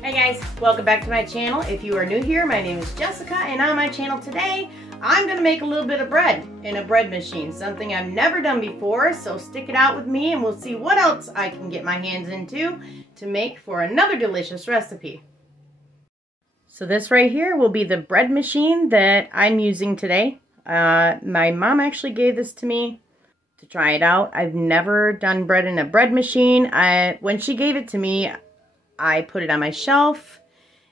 Hey guys, welcome back to my channel. If you are new here, my name is Jessica, and on my channel today, I'm going to make a little bit of bread in a bread machine, something I've never done before, so stick it out with me and we'll see what else I can get my hands into to make for another delicious recipe. So this right here will be the bread machine that I'm using today. My mom actually gave this to me to try it out. I've never done bread in a bread machine. When she gave it to me, I put it on my shelf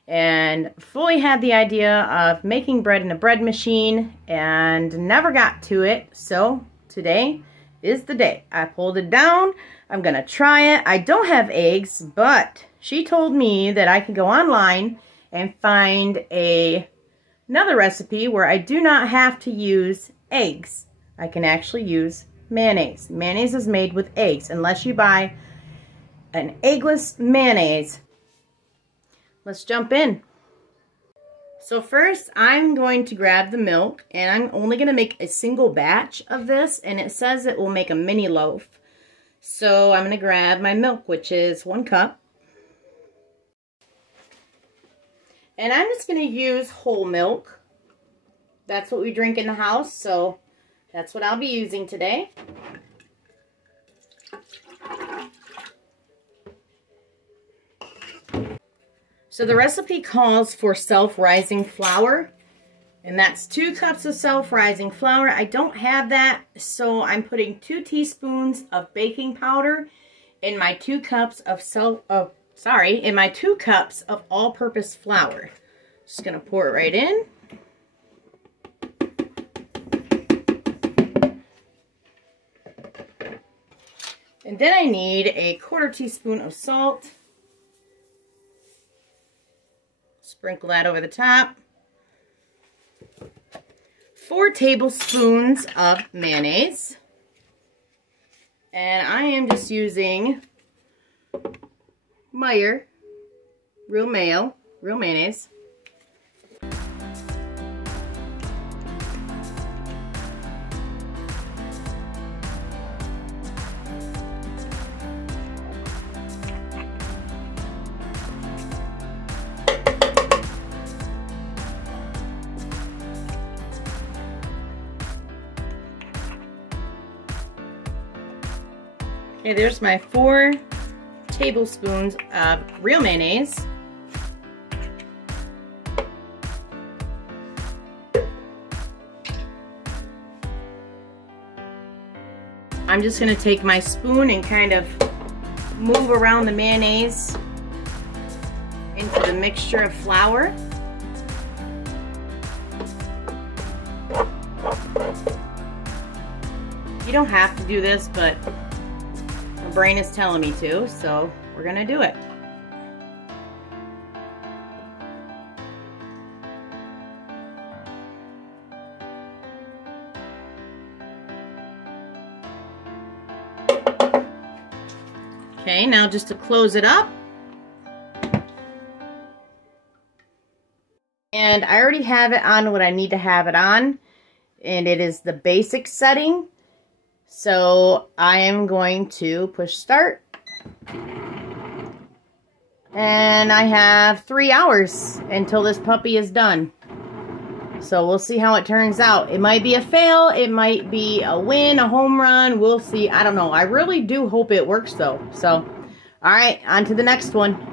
and fully had the idea of making bread in a bread machine and never got to it. So today is the day. I pulled it down. I'm gonna try it. I don't have eggs, but she told me that I can go online and find another recipe where I do not have to use eggs. I can actually use mayonnaise. Mayonnaise is made with eggs unless you buy an eggless mayonnaise. Let's jump in. So first I'm going to grab the milk, and I'm only going to make a single batch of this, and it says it will make a mini loaf. So I'm going to grab my milk, which is 1 cup. And I'm just going to use whole milk. That's what we drink in the house, so that's what I'll be using today. So the recipe calls for self-rising flour, and that's 2 cups of self-rising flour. I don't have that, so I'm putting 2 teaspoons of baking powder in my 2 cups of my 2 cups of all-purpose flour. Just gonna pour it right in. And then I need a 1/4 teaspoon of salt. Sprinkle that over the top. 4 tablespoons of mayonnaise. And I am just using Meijer real mayonnaise. Okay, there's my 4 tablespoons of real mayonnaise. I'm just going to take my spoon and kind of move around the mayonnaise into the mixture of flour. You don't have to do this, but my brain is telling me to, so we're gonna do it. Okay, now just to close it up. And I already have it on what I need to have it on, and it is the basic setting. So I am going to push start, and I have 3 hours until this puppy is done. So we'll see how it turns out. It might be a fail, it might be a win, a home run, we'll see. I don't know. I really do hope it works though. So, alright, on to the next one.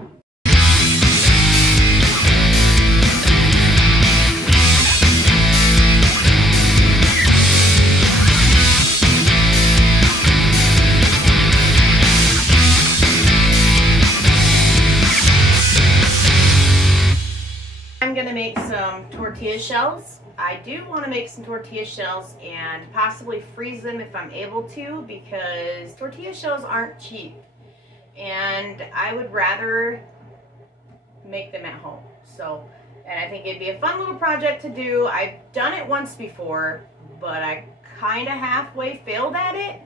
I'm going to make some tortilla shells. I do want to make some tortilla shells and possibly freeze them if I'm able to, because tortilla shells aren't cheap and I would rather make them at home. So, and I think it'd be a fun little project to do. I've done it once before, but I kind of halfway failed at it.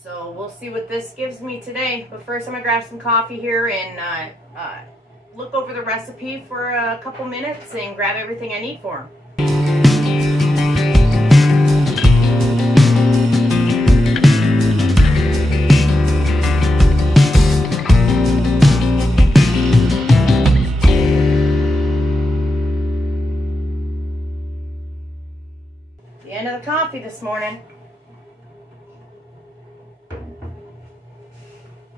So we'll see what this gives me today. But first I'm going to grab some coffee here and look over the recipe for a couple minutes and grab everything I need for them. coffee this morning.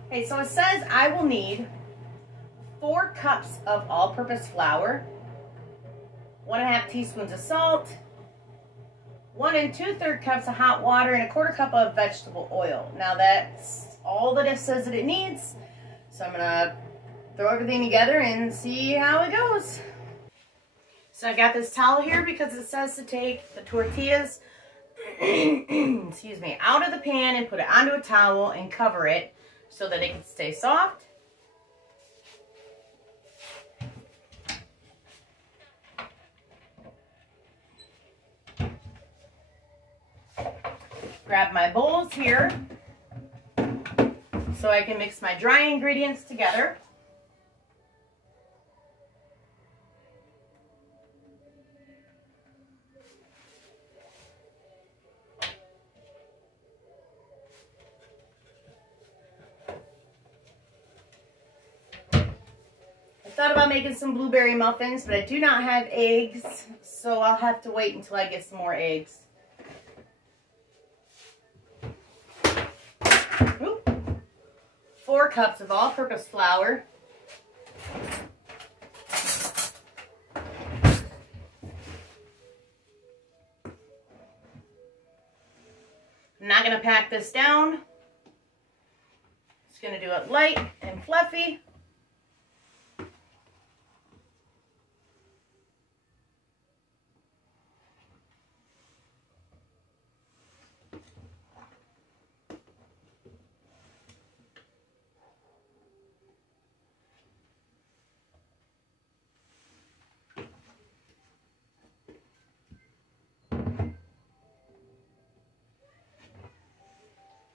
Okay, so it says I will need 4 cups of all-purpose flour, 1½ teaspoons of salt, 1 2/3 cups of hot water, and 1/4 cup of vegetable oil. Now that's all that it says that it needs. So I'm gonna throw everything together and see how it goes. So I got this towel here because it says to take the tortillas, excuse me, out of the pan and put it onto a towel and cover it so that it can stay soft. Grab my bowls here so I can mix my dry ingredients together. I thought about making some blueberry muffins, but I do not have eggs, so I'll have to wait until I get some more eggs. 4 cups of all-purpose flour. I'm not going to pack this down. Just going to do it light and fluffy.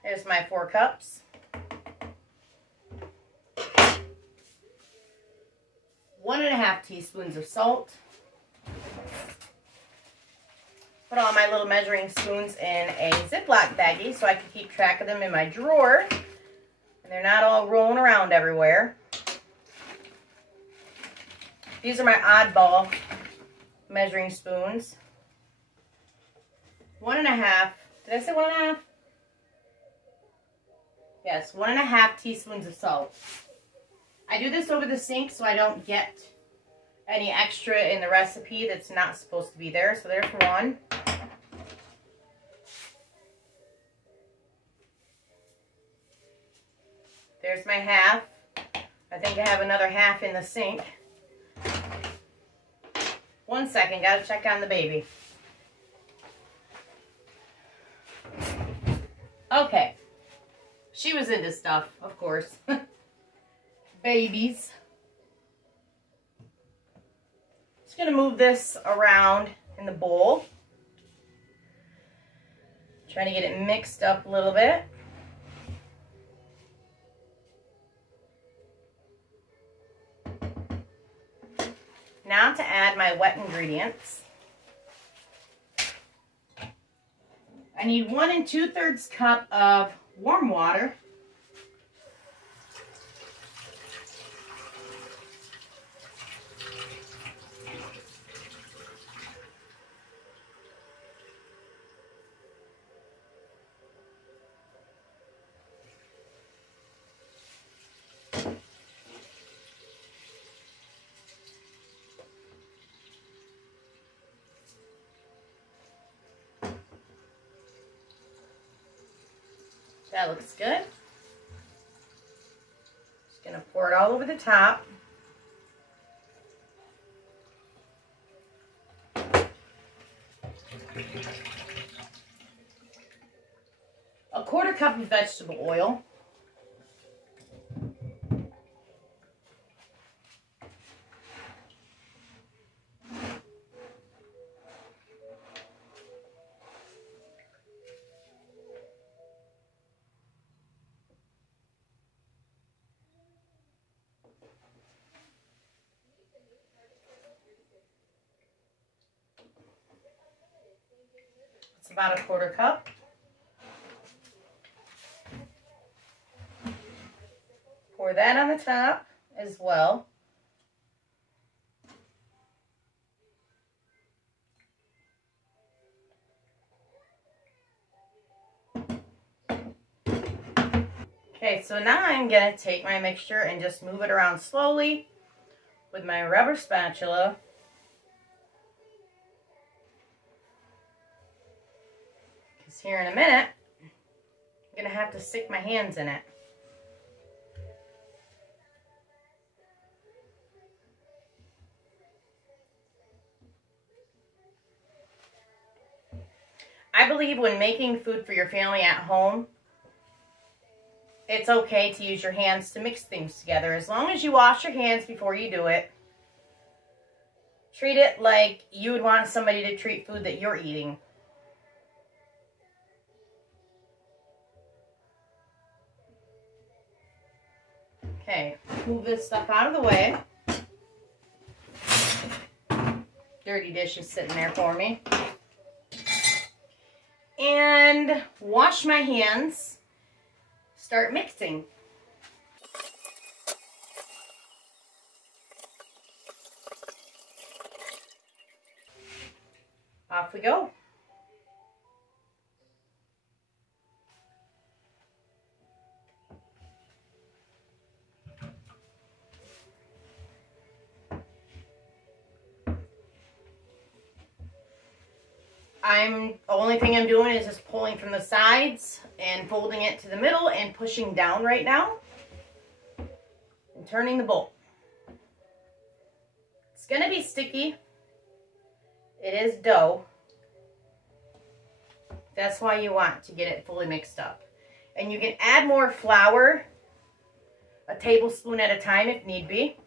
There's my 4 cups. 1½ teaspoons of salt. Put all my little measuring spoons in a Ziploc baggie so I can keep track of them in my drawer. And they're not all rolling around everywhere. These are my oddball measuring spoons. 1½ Did I say 1½? Yes, 1½ teaspoons of salt. I do this over the sink so I don't get any extra in the recipe that's not supposed to be there. So there's 1. There's my 1/2. I think I have another 1/2 in the sink. 1 second, gotta check on the baby. Okay. She was into stuff, of course. Babies. Just going to move this around in the bowl. Trying to get it mixed up a little bit. Now to add my wet ingredients. I need 1 2/3 cup of warm water. That looks good. Just going to pour it all over the top. A 1/4 cup of vegetable oil. About a 1/4 cup. Pour that on the top as well. Okay, so now I'm going to take my mixture and just move it around slowly with my rubber spatula. Because here in a minute, I'm going to have to stick my hands in it. I believe when making food for your family at home, it's okay to use your hands to mix things together. As long as you wash your hands before you do it. Treat it like you would want somebody to treat food that you're eating. Okay, move this stuff out of the way. Dirty dishes sitting there for me. And wash my hands. Start mixing. Off we go. Only thing I'm doing is just pulling from the sides and folding it to the middle and pushing down right now and turning the bowl. It's going to be sticky. It is dough. That's why you want to get it fully mixed up. And you can add more flour, a tablespoon at a time if need be.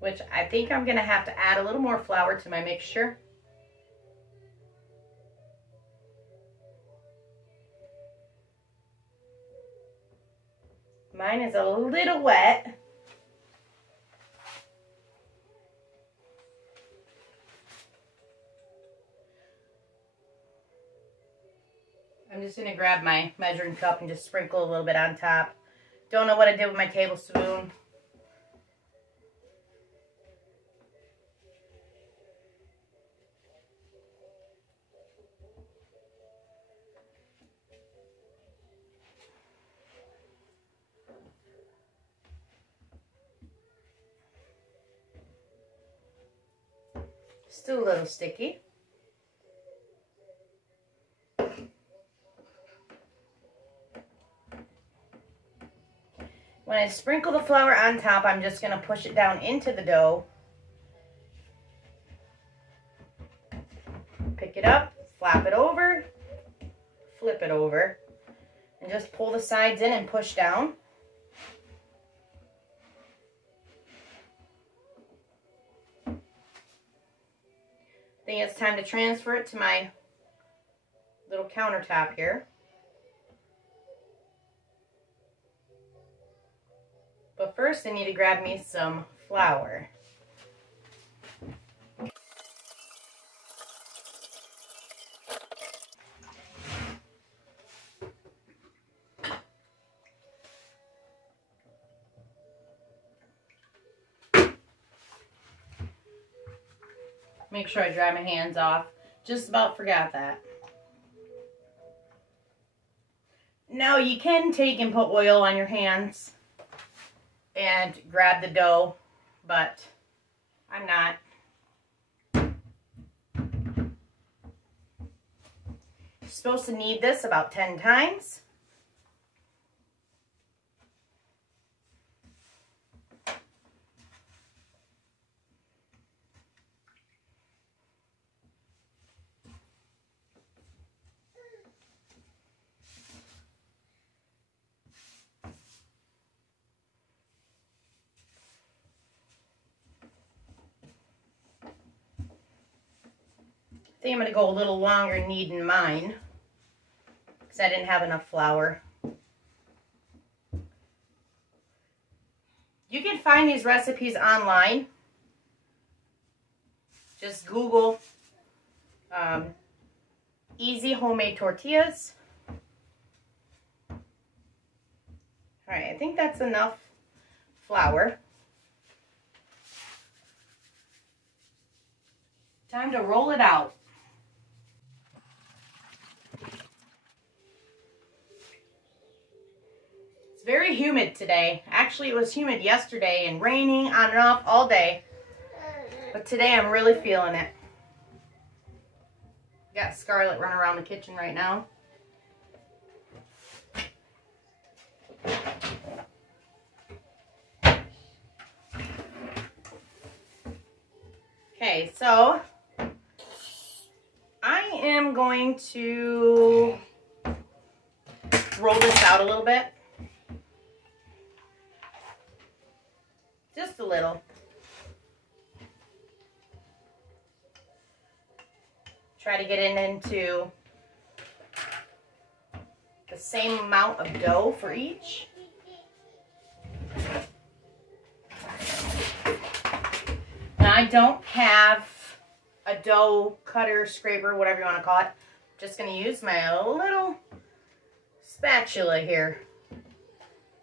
Which I think I'm going to have to add a little more flour to my mixture. Mine is a little wet. I'm just going to grab my measuring cup and just sprinkle a little bit on top. Don't know what I did with my tablespoon. Still a little sticky. When I sprinkle the flour on top, I'm just going to push it down into the dough. Pick it up, flap it over, flip it over, and just pull the sides in and push down. I think it's time to transfer it to my little countertop here. But first I need to grab me some flour. Make sure I dry my hands off. Just about forgot that. Now you can take and put oil on your hands and grab the dough, but I'm not. You're supposed to knead this about 10 times. I think I'm going to go a little longer kneading mine because I didn't have enough flour. You can find these recipes online. Just Google easy homemade tortillas. All right, I think that's enough flour. Time to roll it out. It's very humid today. Actually, it was humid yesterday and raining on and off all day. But today I'm really feeling it. Got Scarlett running around the kitchen right now. Okay, so I am going to roll this out a little bit. Just a little. Try to get it into the same amount of dough for each. Now I don't have a dough cutter, scraper, whatever you want to call it. I'm just going to use my little spatula here.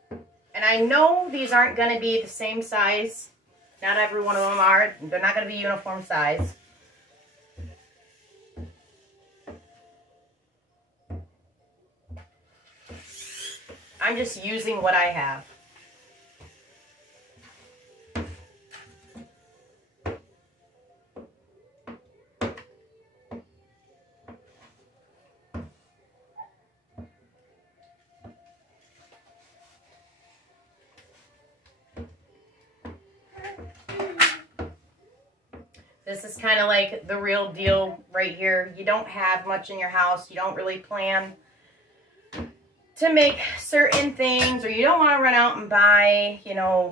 And I know these aren't going to be the same size. Not every one of them are. They're not going to be uniform size. I'm just using what I have. This is kind of like the real deal right here. You don't have much in your house. You don't really plan to make certain things, or you don't want to run out and buy, you know,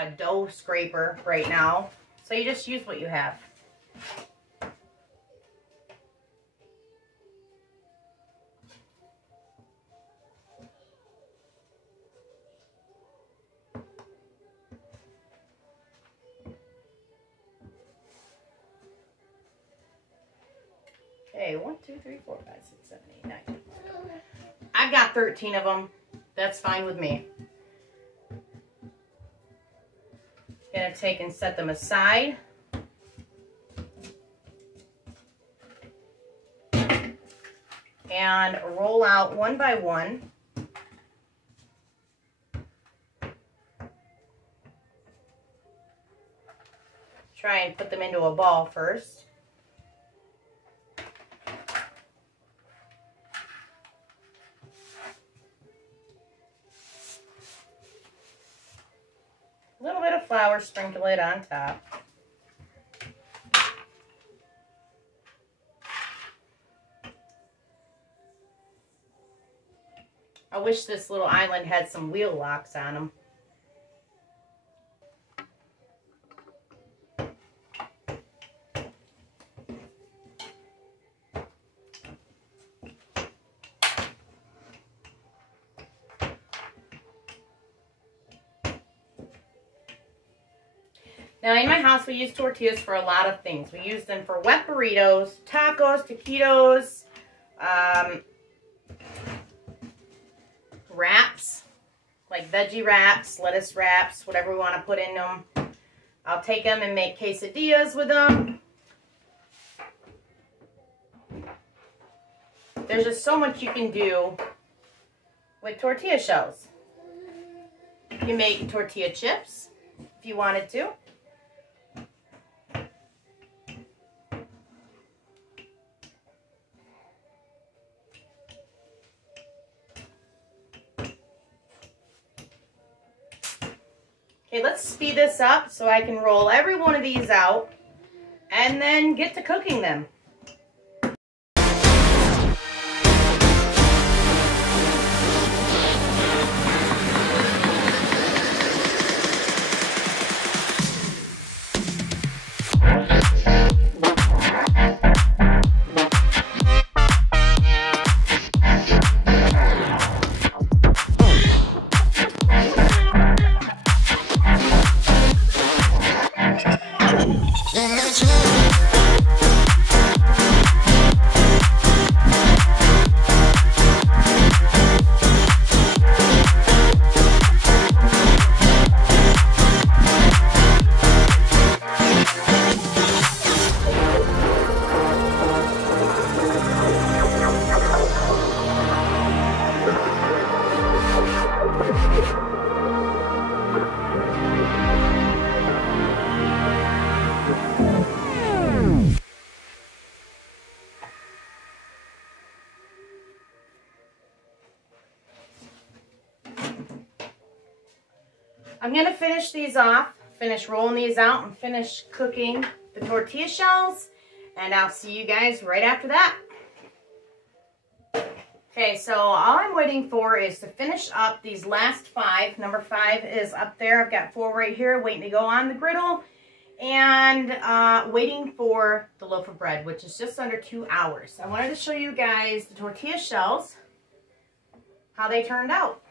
a dough scraper right now. So you just use what you have. Okay, 1, 2, 3, 4, 5, 6, 7, 8, 9. I've got 13 of them. That's fine with me. Gonna take and set them aside. And roll out one by one. Try and put them into a ball first. A little bit of flour, sprinkle it on top. I wish this little island had some wheel locks on them. Now in my house we use tortillas for a lot of things. We use them for wet burritos, tacos, taquitos, wraps, like veggie wraps, lettuce wraps, whatever we want to put in them. I'll take them and make quesadillas with them. There's just so much you can do with tortilla shells. You can make tortilla chips if you wanted to. Okay, let's speed this up so I can roll every one of these out and then get to cooking them. Yeah. I'm going to finish these off, finish rolling these out, and finish cooking the tortilla shells. And I'll see you guys right after that. Okay, so all I'm waiting for is to finish up these last 5. Number 5 is up there. I've got 4 right here waiting to go on the griddle. And waiting for the loaf of bread, which is just under 2 hours. I wanted to show you guys the tortilla shells, how they turned out.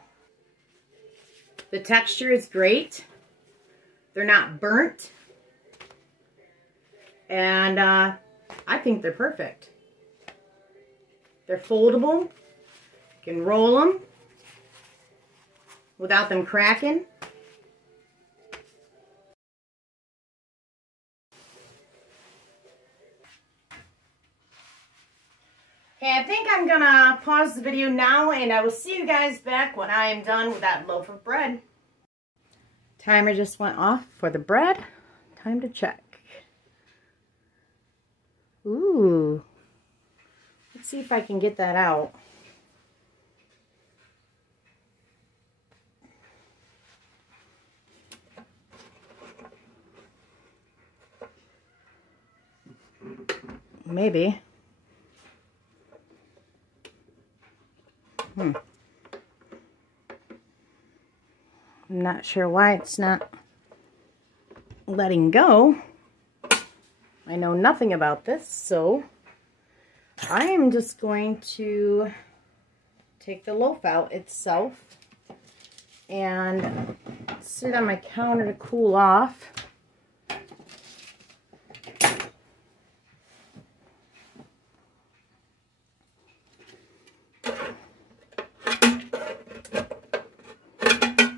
The texture is great. They're not burnt. And I think they're perfect. They're foldable. You can roll them without them cracking. Okay, I think I'm gonna pause the video now and I will see you guys back when I am done with that loaf of bread. Timer just went off for the bread. Time to check. Ooh. Let's see if I can get that out. Maybe. I'm not sure why it's not letting go. I know nothing about this, so I am just going to take the loaf out itself and sit on my counter to cool off.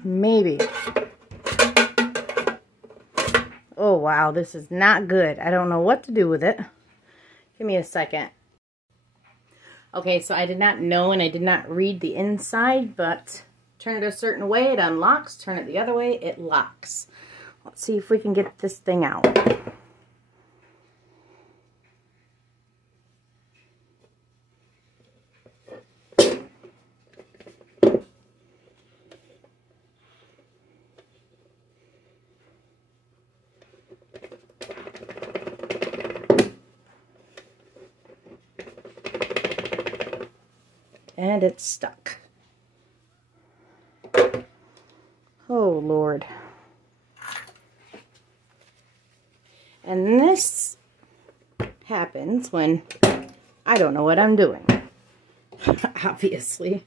Maybe. Oh wow, this is not good. I don't know what to do with it. Give me a second. Okay, so I did not know and I did not read the inside, but turn it a certain way, it unlocks. Turn it the other way, it locks. Let's see if we can get this thing out. And it's stuck. Oh, Lord. And this happens when I don't know what I'm doing. Obviously.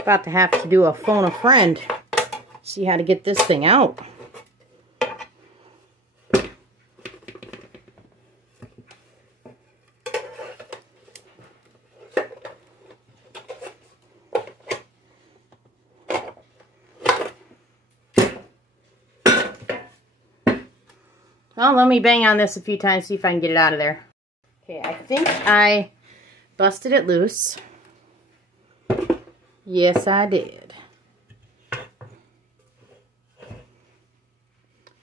About to have to do a phone a friend. See how to get this thing out. Well, let me bang on this a few times, see if I can get it out of there. Okay, I think I busted it loose. Yes, I did.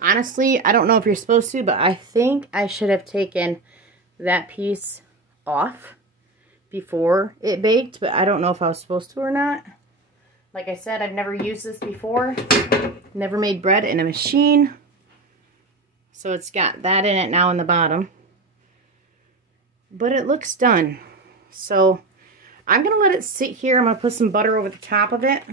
Honestly, I don't know if you're supposed to, but I think I should have taken that piece off before it baked, but I don't know if I was supposed to or not. Like I said, I've never used this before. Never made bread in a machine. So it's got that in it now in the bottom. But it looks done. So I'm going to let it sit here. I'm going to put some butter over the top of it.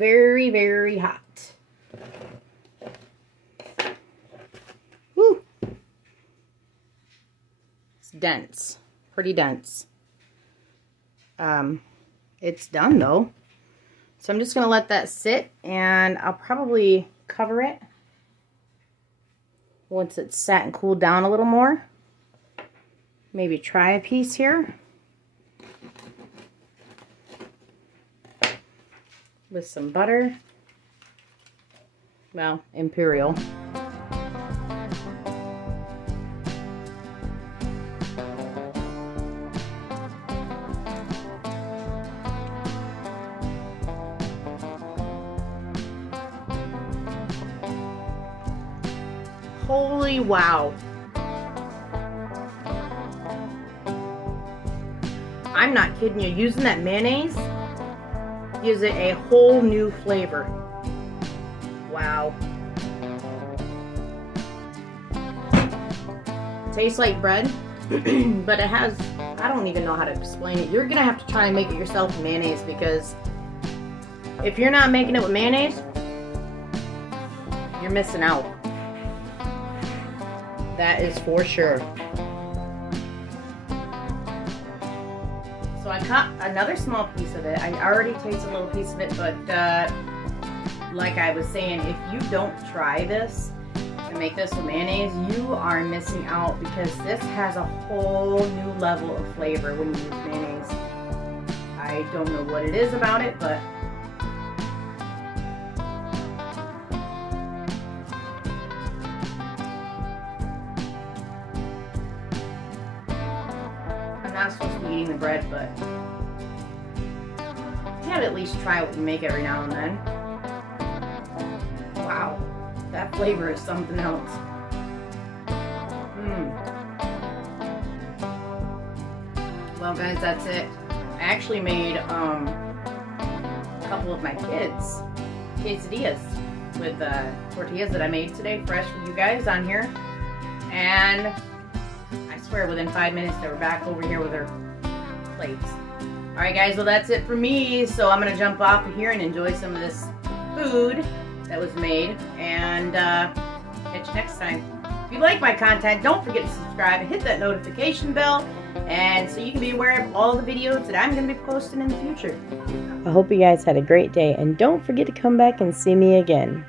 very, very hot. Woo! It's dense. Pretty dense. It's done though. So I'm just going to let that sit, and I'll probably cover it once it's sat and cooled down a little more. Maybe try a piece here with some butter. Well, Imperial. Holy wow. I'm not kidding you. Using that mayonnaise gives it a whole new flavor. Wow. Tastes like bread, but it has, I don't even know how to explain it. You're gonna have to try and make it yourself with mayonnaise, because if you're not making it with mayonnaise, you're missing out. That is for sure. So I cut another small piece of it. I already tasted a little piece of it, but like I was saying, if you don't try this and make this with mayonnaise, you are missing out, because this has a whole new level of flavor when you use mayonnaise. I don't know what it is about it, but I'm not supposed to be eating the bread, but you gotta at least try what you make every now and then. Wow, that flavor is something else. Well guys, that's it. I actually made a couple of my kids quesadillas with tortillas that I made today, fresh for you guys on here. And I swear within 5 minutes they were back over here with their plates. Alright guys, well that's it for me. So I'm going to jump off of here and enjoy some of this food that was made. And catch you next time. If you like my content, don't forget to subscribe and hit that notification bell, and so you can be aware of all the videos that I'm going to be posting in the future. I hope you guys had a great day, and don't forget to come back and see me again.